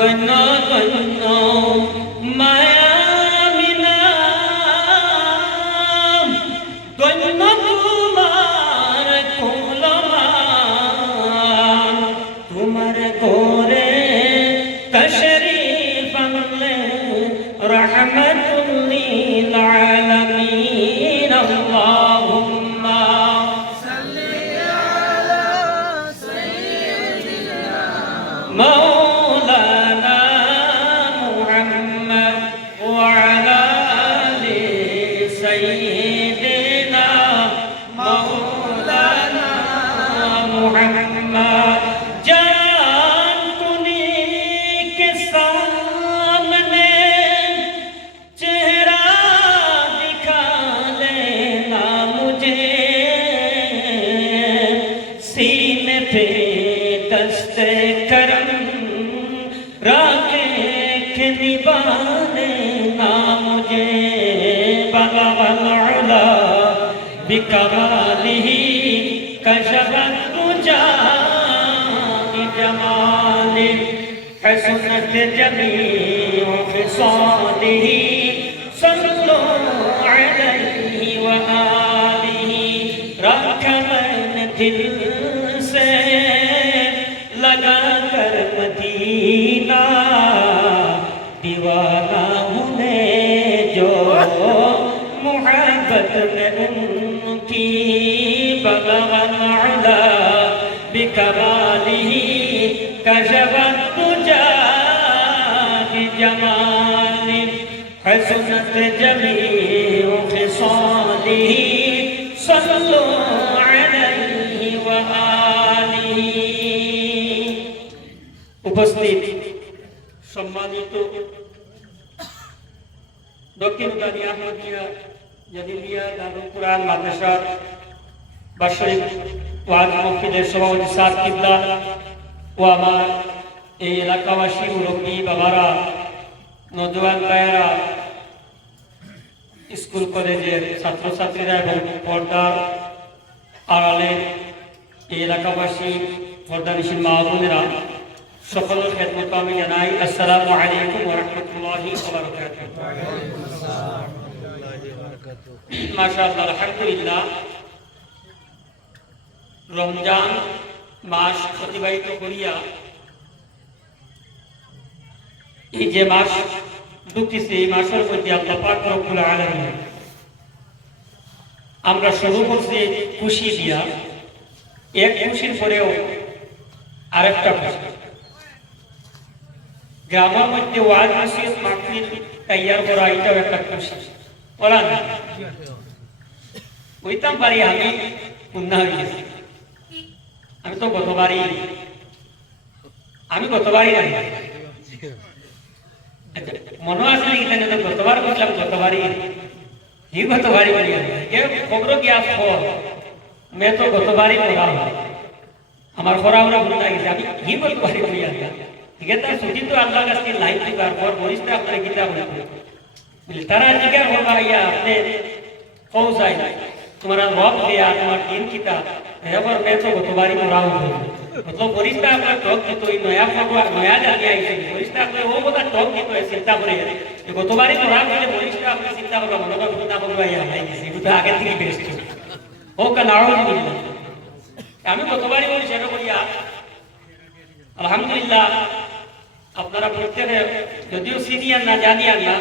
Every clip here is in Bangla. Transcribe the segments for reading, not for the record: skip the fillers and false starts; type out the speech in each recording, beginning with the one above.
ধন্য ধন্য মায়াবী নাম, ধন্য তোমার কুলমান, তোমার ঘরে তশরীফ আনলে রহমতুল লিল আলামিন। আল্লাহুম্মা সাল্লি আলা সাইয়্যিদিনা মাওলানা মুহাম্মদ ওয়া আলা আলি সাইয়্যিদিনা মাওলানা মুহাম্মদ। जान कुनी के सामने चेहरा दिखा लेना मुझे, सीने पे दस्ते करम राखे के निभा लेना मुझे। बलगल उला बिकमालिही कशफत तुजा जमाले, हसनत जमीउ खिसालिही सल्लु अलैहि व आलिही। रखा मैंने दिल से लगा कर मदीना, दीवाना होने जो मोहब्बत में उनकी। बलगल उला बिकमालिही कशफत तुजा बिजमाली, हसनत जमीउ खिसालिही सल्लु अलैहि व आलिही। উপস্থিত সম্মানিত দক্ষিণ কালী আহমদিয়া জাদিলিয়া দারুল কুরআন মাদ্রাসার বার্ষিক ওয়াজ মাহফিলের সভাপতি সাদ কিবলা ও আমার এই এলাকাবাসী মুরব্বী বাবারা, নওজোয়ান ভাইয়েরা, স্কুল কলেজের ছাত্রছাত্রীরা এবং পর্দার আড়ালে এই এলাকাবাসী পর্দানিশীল মা বোনেরা, সকলের খেদমত আমি জানাই আসসালামু আলাইকুম ওয়া রাহমাতুল্লাহি ওয়া বারাকাতুহু। মাশাআল্লাহ, আলহামদুলিল্লাহ, রমজান মাস অতিবাহিত করিয়া এই যে মাস ঢুকতেছে, এই মাসের মধ্যে আল্লাহ পাক রব্বুল আলামিন আমরা শুরু করছি খুশি দিয়া, এক খুশির পরেও আরেকটা খুশি। গ্রামের মধ্যে ওয়াজ নসিহত মাহফিল তৈয়ার করা, এটাও একটা খুশি। বলা না বুঝতাম পারি আমি উন্না হয়ে গেছি। আমি তো গতবারই নাই, মনে আছে এখানে তো গতবার বললাম, গতবারই বলি খবর গিয়া ফল মে তো গতবারই পড়া আমার পড়া আমরা ভুল লাগিছে। আমি কি গতবারই বলি ঠিক আছে, ছুটি তো আল্লাহ কাছে লাইন দিবার পর বলিসটা আপনার গীতা বলি তারা জিজ্ঞাসা করবা ইয়া আপনি পৌঁছাই তোমার রব দিয়া তোমার দিন কিতা এবার মে তো গতবারই পড়া मतलब বরিষ্টা আপনার টক দিত এই নয়া ফটোয়া নয়া জানি আইছে বরিষ্টা আপনার ও কথা টক দিত চিন্তা করে গতবারই পড়া বলে বরিষ্টা আপনি চিন্তা করবা মনে করবা চিন্তা করবা ইয়া ভাই গেছে এটা আগে থেকে বেস্ট ও কানাউযুবিল্লাহ। আমি গতবারই বলি সেটা করিয়া আলহামদুলিল্লাহ আপনারা প্রত্যেকে যদিও সিনিয়র না জানিয়ার না,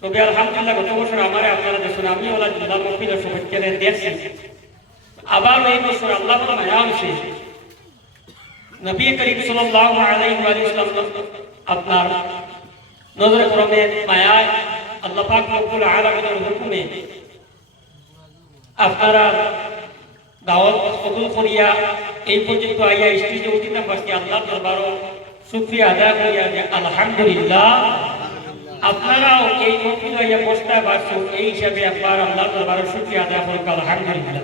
তবে আলহামদুলিল্লাহ গত বছর আমারে আপনারা দেখুন আমি ওলা জুলাল মফিলের সবাইকে দেখছি। আবার এই বছর আল্লাহ মায়া হয়েছে, নবী করিম সাল্লাল্লাহু আলাইহি ওয়া সাল্লাম আপনার নজরে করমের মায়ায় আল্লাহ পাক রব্বুল আলামিনের হুকুমে আপনারা দাওয়াত কবুল করিয়া এই পর্যন্ত আইয়া স্টেজে উঠিতে পারছি। আল্লাহ দরবারও শুকরিয়া আদায় করিয়া যে আলহামদুলিল্লাহ আপনারাও এই মফিল আইয়া বসতে পারছো, এই হিসাবে আপনার আল্লাহ দরবারও শুকরিয়া আদায় করুক আলহামদুলিল্লাহ।